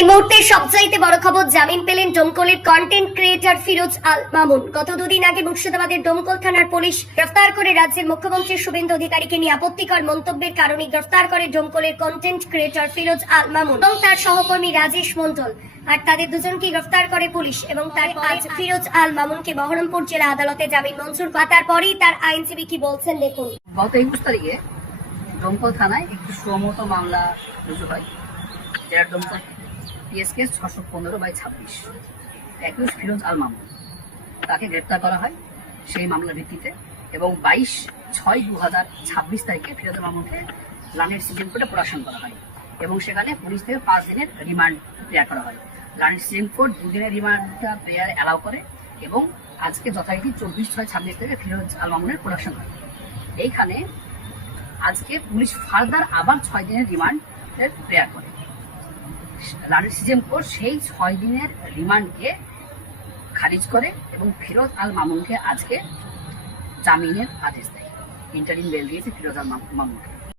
এই মুহূর্তের সবচাইতে বড় খবর, জামিন পেলেন ডোমকলের কন্টেন্ট ক্রিয়েটর ফিরোজ আল মামুন। গত দুদিন আগে মুর্শিদাবাদের ডোমকল থানার পুলিশ গ্রেফতার করে রাজ্যের মুখ্যমন্ত্রী শুভেন্দু অধিকারীকে নিয়ে আপত্তিকর মন্তব্যের কারণে গ্রেফতার করে ডোমকলের কন্টেন্ট ক্রিয়েটর ফিরোজ আল মামুন এবং তার সহকর্মী রাজেশ মন্ডল। আর তাদের দুজনকে গ্রেফতার করে পুলিশ এবং তারপর আজ ফিরোজ আল মামুনকে বহরমপুর জেলা আদালতে জামিন মঞ্জুর করা। তারপরেই তার আইনজীবী কি বলছেন দেখুন। গত 21 তারিখে ডোমকল থানায় একটি সুমত মামলা রুজু হয়, যেটা ডোমকল পিএসকে 615/26 একুশ ফিরোজ আল মামুন তাকে গ্রেপ্তার করা হয় সেই মামলার ভিত্তিতে, এবং 22/6/2026 তারিখে ফিরোজ আল মামুনকে লানের সিজন কোর্টে প্রোডাকশন করা হয় এবং সেখানে পুলিশ থেকে 5 দিনের রিমান্ড প্রেয়ার করা হয়। লানের সিজন কোর্ট 2 দিনের রিমান্ডটা প্রেয়ার অ্যালাউ করে এবং আজকে যথারীতি 24/6/26 তারিখে ফিরোজ আল মামুনের প্রোডাকশন হয়। এইখানে আজকে পুলিশ ফার্দার আবার 6 দিনের রিমান্ডের প্রেয়ার করে। লানের সিজেম কোর্ট সেই 6 দিনের রিমান্ডকে খারিজ করে এবং ফিরোজ আল মামুনকে আজকে জামিনের আদেশ দেয়। ইন্টারিম বেল দিয়েছে ফিরোজ আল মামুনকে।